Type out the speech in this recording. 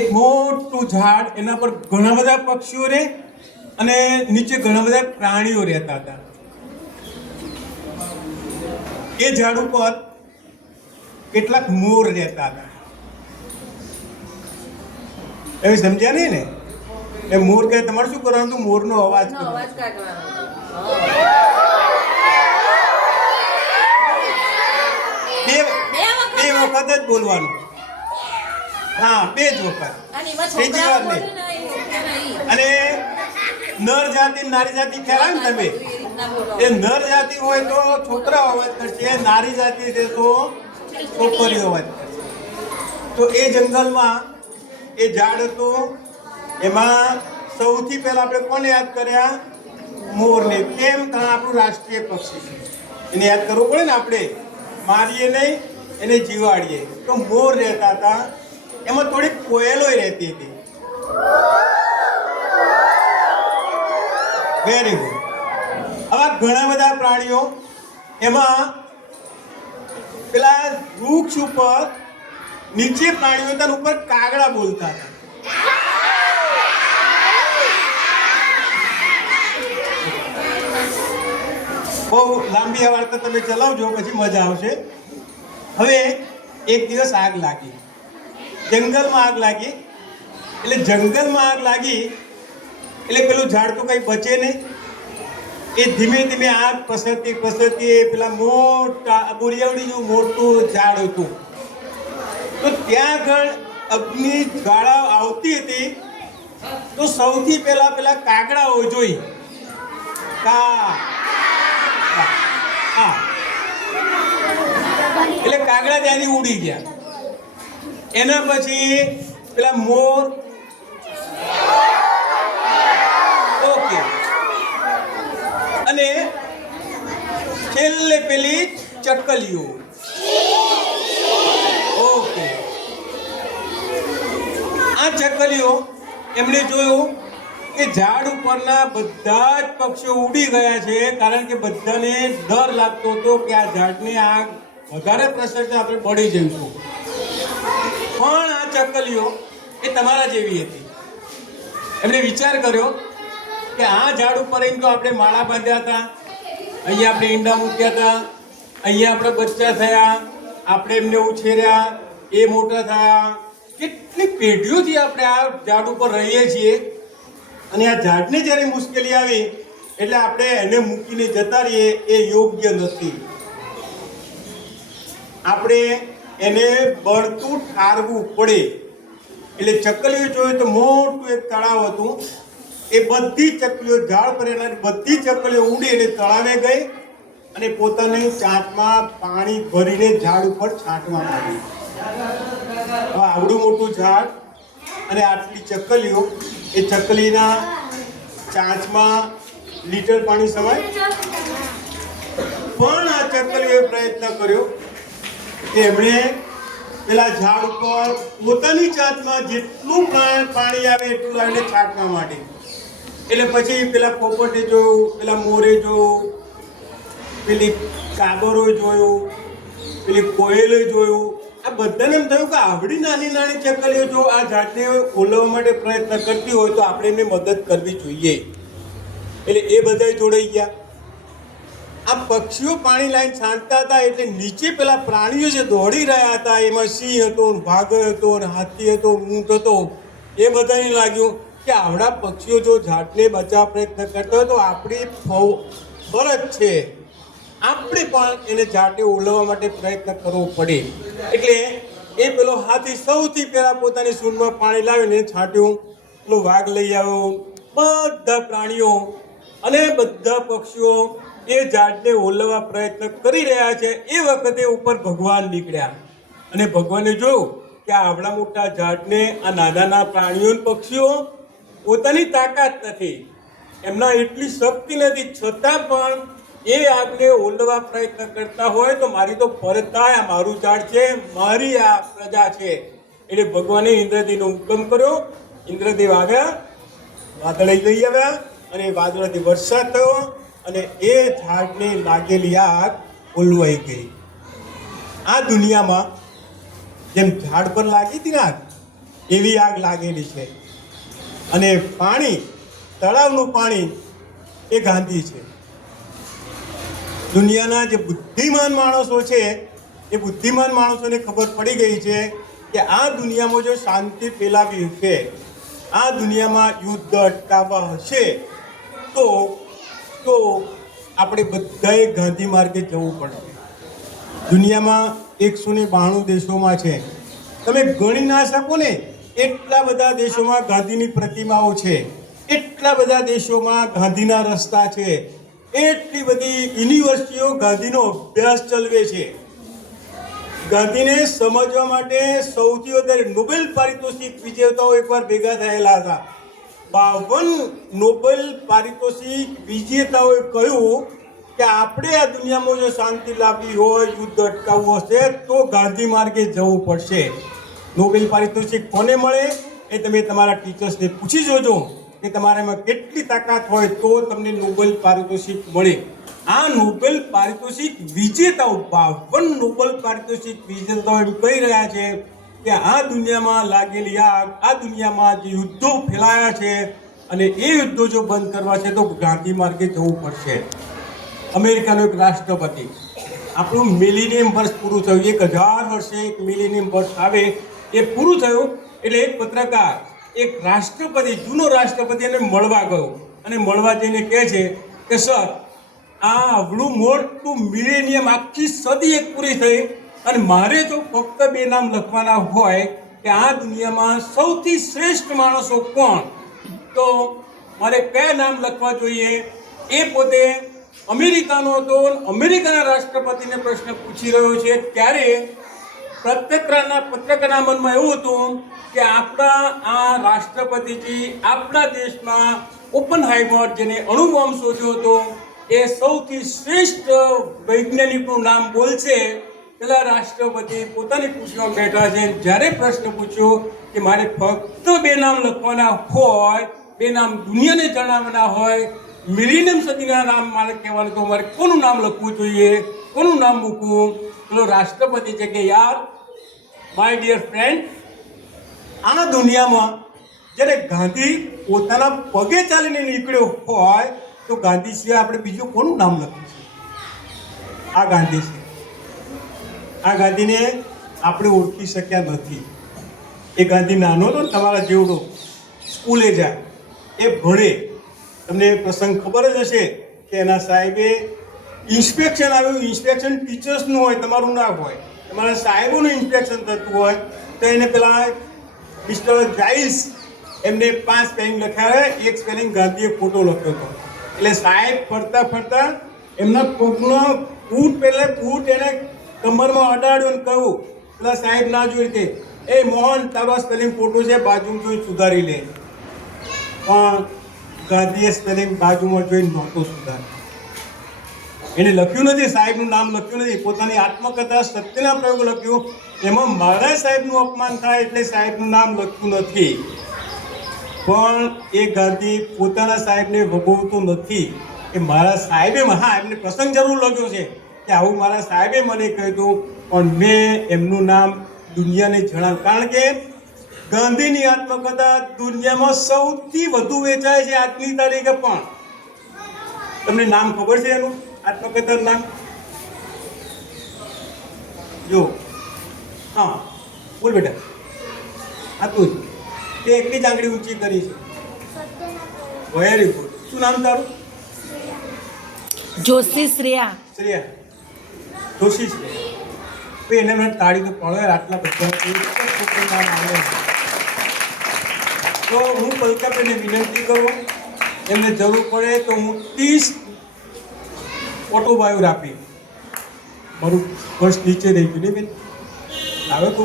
એક મોટું ઝાડ, એના પર ઘણા બધા પક્ષીઓ રહે અને નીચે ઘણા બધા પ્રાણીઓ રહેતા હતા. એ ઝાડ ઉપર કેટલાક મોર રહેતા હતા. એ સમજ્યા નહીં ને? એ મોર કહે તમારે શું કરવાનું હતું? મોરનો અવાજ બે વખત જ બોલવાનું. હા, બે જ વખત, ત્રીજી વાર નહીં. અને નર જાતિ નારી જાતિ ખ્યાલ આવે ને તમે? એ નર જાતિ હોય તો છોકરાઓ અવાજ કરશે, નારી જાતિ છે તો છોકરીઓ અવાજ કરશે. તો એ જંગલમાં એ ઝાડ હતું, એમાં સૌથી પહેલા આપણે કોને યાદ કર્યા? મોરને. કેમ? કારણ આપણું રાષ્ટ્રીય પક્ષી છે, એને યાદ કરવું પડે ને આપણે. મારીએ નહીં, એને જીવાડીએ. તો મોર રહેતા હતા, એમાં થોડીક કોયલોય રહેતી હતી. Very good. આવા ઘણા બધા પ્રાણીઓ, એમાં પેલા વૃક્ષ ઉપર નીચે પ્રાણીઓ હતા, ઉપર કાગડા બોલતા હતા. બહુ લાંબી આ વાર્તા તમે ચલાવજો, પછી મજા આવશે. હવે એક દિવસ આગ લાગી, જંગલમાં આગ લાગી. એટલે જંગલમાં આગ લાગી એટલે પેલું ઝાડ તો કંઈ બચે નહીં. એ ધીમે ધીમે આગ પસરતી પેલા મોટા બોરિયાવડી જેવું મોટું ઝાડ હતું. તો ત્યાં આગળ અગ્નિ જ્વાળા આવતી હતી. તો સૌથી પહેલા પેલા કાગડાઓ જોઈ. એટલે કાગડા ત્યાંથી ઉડી ગયા. એના પછી પેલા મોર, ઓકે, અને છેલ્લે પેલી ચકલીઓ, ઓકે. આ ચકલીઓ એમણે જોયું કે ઝાડ ઉપરના બધા જ પક્ષીઓ ઉડી ગયા છે, કારણ કે બધાને ડર લાગતો હતો કે આ ઝાડને આગ વધારે પ્રસરતા આપણે બળી જઈશું. પણ આ ચકલીઓ એ તમારા જેવી હતી. એમણે વિચાર કર્યો કે આ ઝાડ ઉપર એમ તો આપણે માળા બાંધ્યા હતા, અહીંયા આપણે ઈંડા મૂક્યા હતા, અહીંયા આપણે બચ્ચા થયા, આપણે એમને ઉછેર્યા, એ મોટા થયા. કેટલી પેઢીઓથી આપણે આ ઝાડ ઉપર રહીએ છીએ, અને આ ઝાડને જ્યારે મુશ્કેલી આવી એટલે આપણે એને મૂકીને જતા રહીએ એ યોગ્ય નથી. આપણે એને બળતું ઠારવું પડે. એટલે ચકલીઓ જોયું તો મોટું એક તળાવ હતું. એ બધી ચકલીઓ ઝાડ પર એના બધી ચકલીઓ ઉડી એટલે તળાવે ગઈ અને પોતાની ચાંચમાં પાણી ભરીને ઝાડ ઉપર છાંટવા માંડી. હવે આવડું મોટું ઝાડ અને આટલી ચકલીઓ, એ ચકલીના ચાંચમાં લીટર પાણી સમાય. પણ આ ચકલીઓએ પ્રયત્ન કર્યો કે એમણે પેલા ઝાડ ઉપર પોતાની ચાંચમાં જેટલું પાણી આવે એટલું લાવીને છાંટવા માંડી. એટલે પછી પેલા પોપટે જોયું, પેલા મોરે જોયું, પેલી કાબરોએ જોયું, પેલી કોયલે જોયું. આ બધાને એમ થયું કે આવડી નાની નાની ચકલીઓ જો આ ઝાડને ઓલવવા માટે પ્રયત્ન કરતી હોય તો આપણે એમને મદદ કરવી જોઈએ. એટલે એ બધા જોડાઈ ગયા. આ પક્ષીઓ પાણી લાઈન છાંટતા હતા એટલે નીચે પેલા પ્રાણીઓ જે દોડી રહ્યા હતા, એમાં સિંહ હતો, વાઘ હતો, હાથી હતો, ઊંટ હતો. એ બધાને લાગ્યું કે આવડા પક્ષીઓ જો ઝાડને બચાવવા પ્રયત્ન કરતા હોય તો આપણી ફરજ છે, આપણે પણ એને ઝાડને ઓલવવા માટે પ્રયત્ન કરવો પડે. એટલે એ પેલો હાથી સૌથી પહેલા પોતાની સૂંઢમાં પાણી લાવીને છાંટ્યું. પેલો વાઘ લઈ આવ્યો, બધા પ્રાણીઓ અને બધા પક્ષીઓ એ ઝાડને ઓલવવા પ્રયત્ન કરી રહ્યા છે. એ વખતે ઉપર ભગવાન નીકળ્યા અને ભગવાને જોયું કે આવડા મોટા ઝાડને આ નાના પ્રાણીઓ પક્ષીઓ પોતાની તાકાત નથી, એમના એટલી શક્તિ નથી, છતાં પણ એ આગને ઓલવવા પ્રયત્ન કરતા હોય તો મારી તો ફરજ થાય, આ મારું ઝાડ છે, મારી આ પ્રજા છે. એટલે ભગવાને ઇન્દ્રદેવનો હુકમ કર્યો. ઇન્દ્રદેવ આવ્યા, વાદળી લઈ આવ્યા અને વાદળાથી વરસાદ થયો અને એ ઝાડને લાગેલી આગ ઓલવાઈ ગઈ. આ દુનિયામાં જેમ ઝાડ પર લાગી હતી ને આગ, એવી આગ લાગેલી છે. અને પાણી, તળાવનું પાણી એ ગાંધી છે. દુનિયાના જે બુદ્ધિમાન માણસો છે એ બુદ્ધિમાન માણસોને ખબર પડી ગઈ છે કે આ દુનિયામાં જો શાંતિ ફેલાવી છે, આ દુનિયામાં યુદ્ધ અટકાવવા હશે તો આપણે બધાએ ગાંધી માર્ગે જવું પડશે. દુનિયામાં 192 દેશોમાં છે, તમે ગણી ના શકો ને એટલા બધા દેશોમાં ગાંધીની પ્રતિમાઓ છે, એટલા બધા દેશોમાં ગાંધીના રસ્તા છે, એટલી બધી યુનિવર્સિટીઓ ગાંધીનો અભ્યાસ ચલાવે છે. ગાંધીને સમજવા માટે સૌથી વધારે નોબેલ પારિતોષિક વિજેતાઓ એકવાર ભેગા થયેલા હતા. 52 નોબેલ પારિતોષિક વિજેતાઓએ કહ્યું કે આપણે આ દુનિયામાં જો શાંતિ લાવવી હોય, યુદ્ધ અટકાવવું હશે તો ગાંધી માર્ગે જવું પડશે. નોબેલ પારિતોષિક કોને મળે એ તમે તમારા ટીચર્સને પૂછી જોજો કે તમારામાં કેટલી તાકાત હોય તો તમને નોબેલ પારિતોષિક મળે. આ નોબેલ પારિતોષિક વિજેતાઓ, 52 નોબેલ પારિતોષિક વિજેતાઓ એમ કહી રહ્યા છે કે આ દુનિયામાં લાગેલી આગ, આ દુનિયામાં જે યુદ્ધો ફેલાયા છે અને એ યુદ્ધો જો બંધ કરવા છે તો ગાંધી માર્ગે જવું પડશે. અમેરિકાનો એક રાષ્ટ્રપતિ, આપણું મિલેનિયમ વર્ષ પૂરું થયું, 1000 વર્ષે એક મિલેનિયમ વર્ષ આવે એ પૂરું થયું એટલે એક પત્રકાર એક રાષ્ટ્રપતિ, જૂનો રાષ્ટ્રપતિ એને મળવા ગયો અને મળવા જઈને કહે છે કે સર, આ આવડું મોટું મિલેનિયમ, આખી સદી એક પૂરી થઈ અને મારે જો ફક્ત 2 નામ લખવાના હોય કે આ દુનિયામાં સૌથી શ્રેષ્ઠ માણસો કોણ, તો મારે કયા નામ લખવા જોઈએ? એ પોતે અમેરિકાનો હતો, અમેરિકાના રાષ્ટ્રપતિને પ્રશ્ન પૂછી રહ્યો છે. ત્યારે પત્રકારના મનમાં એવું હતું કે આપણા આ રાષ્ટ્રપતિજી આપણા દેશમાં ઓપનહાઇમર, જેને અણુબોમ્બ શોધ્યો હતો, એ સૌથી શ્રેષ્ઠ વૈજ્ઞાનિકનું નામ બોલશે. પેલા રાષ્ટ્રપતિ પોતાની ખુશીમાં બેઠા છે. જ્યારે પ્રશ્ન પૂછ્યો કે મારે ફક્ત 2 નામ લખવાના હોય, 2 નામ દુનિયાને જણાવવાના હોય, મિલેનિયમ સદીના નામ મારે કહેવાનું, તો મારે કોનું નામ લખવું જોઈએ, કોનું નામ મૂકવું? પેલો રાષ્ટ્રપતિ છે કે યાર, માય ડિયર ફ્રેન્ડ, આ દુનિયામાં જ્યારે ગાંધી પોતાના પગે ચાલીને નીકળ્યો હોય તો ગાંધી સિવાય આપણે બીજું કોનું નામ લખ્યું છે? આ ગાંધી છે. આ ગાંધીને આપણે ઓળખી શક્યા નથી. એ ગાંધી નાનો હતો ને તમારા જેવડો, સ્કૂલે જાય, એ ભણે. તમને પ્રસંગ ખબર જ હશે કે એના સાહેબે ઇન્સ્પેક્શન આવ્યું. ઇન્સ્પેક્શન ટીચર્સનું હોય, તમારું ના હોય. તમારા સાહેબોનું ઇન્સ્પેક્શન થતું હોય તો એને પેલા મિસ્ટર જાઇલ્સ એમને 5 સ્પેલિંગ લખ્યા, એક સ્પેલિંગ ગાંધીએ ખોટો લખ્યો હતો. એટલે સાહેબ ફરતા ફરતા એમના પગનો બૂટ એને કમરમાં અડાડ્યો અને કહ્યું, પેલા સાહેબ ના જોઈ કે એ મોહન, તારો સ્પેલિંગ ખોટું છે, બાજુમાં જોઈ સુધારી લે. પણ ગાંધીએ સ્પેલિંગ બાજુમાં જોઈ નહોતો સુધાર્યો. એને લખ્યું નથી, સાહેબનું નામ લખ્યું નથી, પોતાની આત્મકથા સત્યના પ્રયોગ લખ્યું. એમાં મારા સાહેબનું અપમાન થાય એટલે સાહેબનું નામ લખ્યું નથી. પણ એ ગાંધી પોતાના સાહેબને વગોવતો નથી કે મારા સાહેબે, હા એમને પ્રસંગ જરૂર લખ્યો છે કે આવું મારા સાહેબે મને કહ્યું, પણ મેં એમનું નામ દુનિયાને જણાવ્યું. કારણ કે ગાંધીની આત્મકથા દુનિયામાં સૌથી વધુ વેચાય છે આજની તારીખે. પણ તમને નામ ખબર છે એનું, આત્મકથાનું નામ? જો, હા બોલ બેટા. આ તું જ, તે એકલી જ આંગળી ઊંચી કરી છે. Very good. શું નામ તારું? જોશી શ્રેયા. શ્રેયા જોશી છે. એને મને તાળી તો પડે, આટલા બધા નામ આવે. તો હું પલકાબેનને વિનંતી કરું, એમને જરૂર પડે તો હું 30 ઓટોબાયોગ્રાફી, મારું વર્ષ નીચે રહી ગયું ને બેન, આવે તો